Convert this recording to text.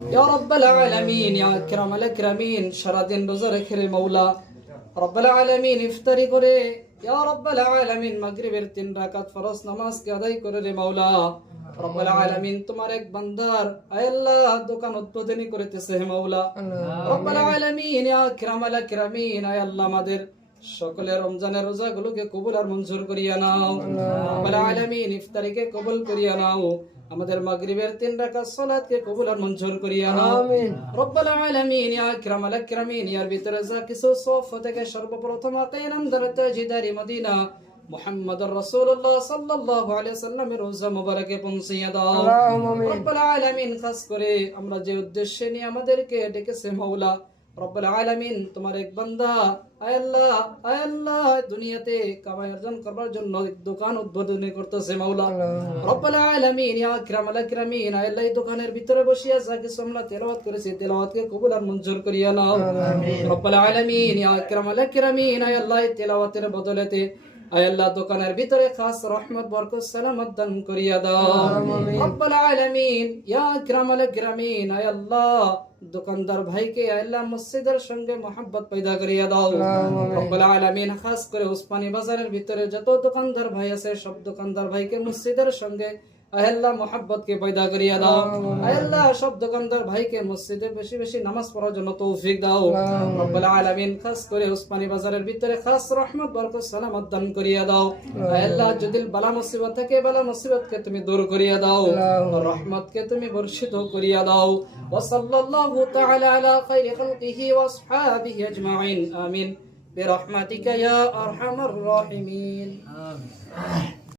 ইয়া রাব্বাল আলামিন, ইয়া আকরামাল আকরামিন, সারাদিন রোজা রেখে রে মাওলা রাব্বাল আলামিন ইফতারি করে, ইয়া রাব্বাল আলামিন মাগরিবের 3 রাকাত ফরজ নামাজকে আদায় করে রে মাওলা রাব্বাল আলামিন, তোমার এক বান্দার আয় আল্লাহ দোকান উদ্বোধনী করিতেছে হে মাওলা রাব্বাল আলামিন, ইয়া আকরামাল আকরামিন, আয় আল্লাহ আমাদের সকলের রমজানের রোজাগুলোকে কবুল আর মঞ্জুর করিয়া নাও রাব্বাল আলামিন, ইফতারিকে কবুল করিয়া নাও, আমাদের মাগরিবের 3 রাকাত সালাতকে কবুল আর মঞ্জুর করিয়া নাও আমিন রব্বাল আলামিন, ইয়া আকরামাল আকরামিন। ইয়ার ভিতরে যা কিছু সফ থেকে সর্বপ্রথম আকিয়াম দরতে জিদারি মদিনা মুহাম্মদুর রাসূলুল্লাহ সাল্লাল্লাহু আলাইহি ওয়াসাল্লামের রোজা মুবারকে পৌঁছিয়ে দাও আল্লাহুম্মা আমিন রব্বাল আলামিন। খাস করে আমরা যে উদ্দেশ্যে নিয়ে আমাদেরকে ডেকেছে মাওলা রব্বাল আলামিন, তোমার এক বান্দা আয় আল্লাহ দুনিয়াতে কামাই অর্জন করবার জন্য এক দোকান উদ্বোধনী করতেছে মাওলা রব্বাল আলামিন, ইয়া আকরামাল আকরামিন, আয় আল্লাহ এই দোকানের ভিতরে বসিয়া যা কিছু আমরা তেলাওয়াত করেছি তেলাওয়াতকে কবুল আর মঞ্জুর করিয়া নাও আমিন রব্বাল আলামিন, ইয়া আকরামাল আকরামিন, আয় আল্লাহ এই তেলাওয়াতের বদলেতে আয় আল্লাহ দোকানের ভিতরে খাস রহমত বরকত সালামত দান করিয়া দাও আমিন রব্বাল আলামিন, ইয়া আকরামাল আকরামিন, আয় আল্লাহ দোকানদার ভাইকে আয় আল্লাহ মসজিদের সঙ্গে মোহাব্বত পয়দা করিয়া দাও রব্বাল আলামিন। খাস করে উসমানী বাজারের ভিতরে যত দোকানদার ভাই আছে সব দোকানদার ভাইকে মসজিদের সঙ্গে আয় আল্লাহ মোহাব্বত কে পয়দা করিয়া দাও আয় আল্লাহ সব দোকানদার ভাইকে মসজিদে বেশি বেশি নামাজ পড়ার জন্য তৌফিক দাও রব্বাল আলামিন। খাস করে উসমানী বাজারের ভিতরে খাস রহমত বরকত সালামত দান করিয়া দাও আয় আল্লাহ যদি বালা মুসিবত থাকে বালা মুসিবতকে তুমি দূর করিয়া দাও, রহমতকে তুমি বর্ষিত করিয়া দাও। ওয়া সাল্লাল্লাহু তাআলা আলা খায়রি খালকিহি ওয়া আসহাবিহি আজমাইন, আমিন বিরহমাতিকা ইয়া আরহামার রাহিমিন।